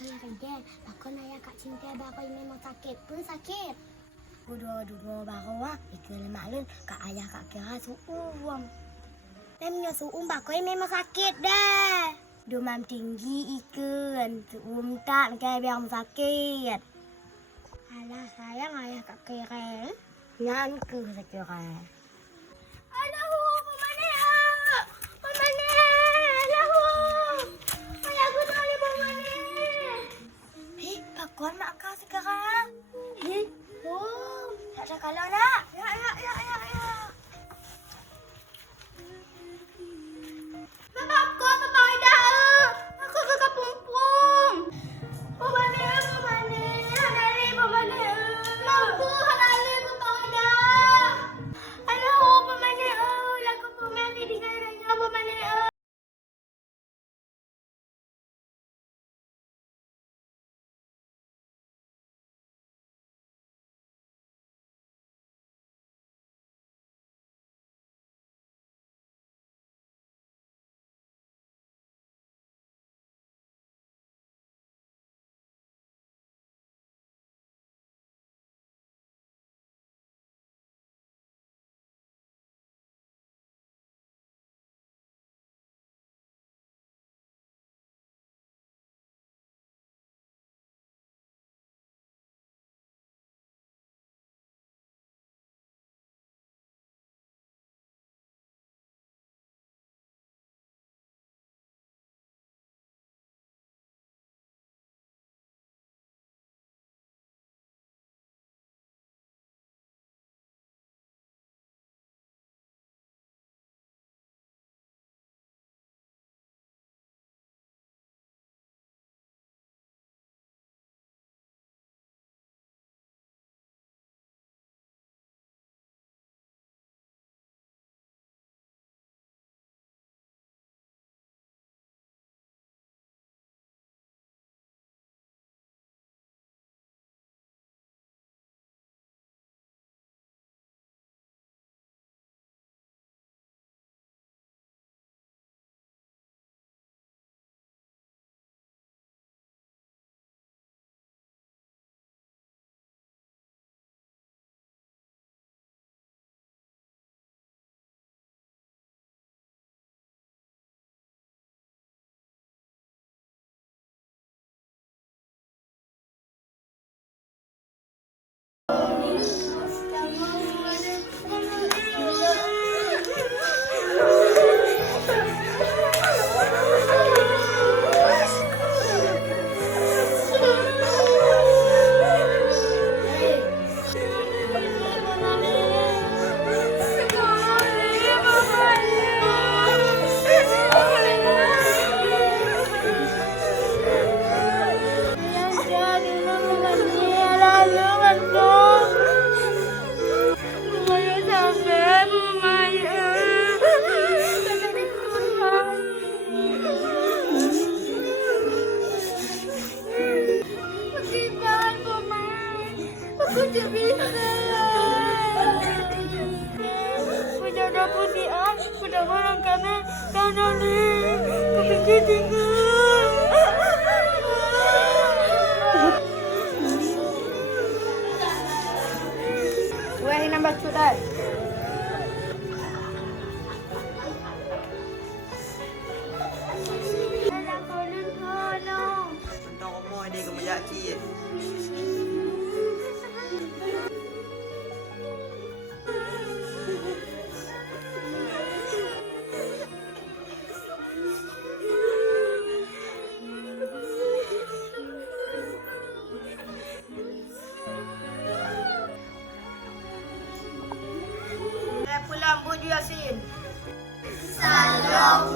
Bakal kerja, bakal naya kak cinta bakal memang sakit pun sakit. Dua baru ikut maklum kak ayah kak kira suum. Temnya suum bakal memang sakit dah. Demam tinggi ikan, suum tak kayak biang sakit. Alah sayang ayah kak kira, nyan ke sekira. Kon mak kau sekarang. Tak ada kalau nak. Ya. Bapak kau bapak dah. Aku ke kampung. Pemane. Halali pemane. Mampu halali bapak dah. Halo pemane. Lagu pemane dengan raya pemane. Aku tak bisa. Punya dapur dia, punya orang kanan ni. Kepingin tinggal. Wah, nambah cutai. Tentang rumah dia ke menjaki. Pulang Bu Yasin. Salam.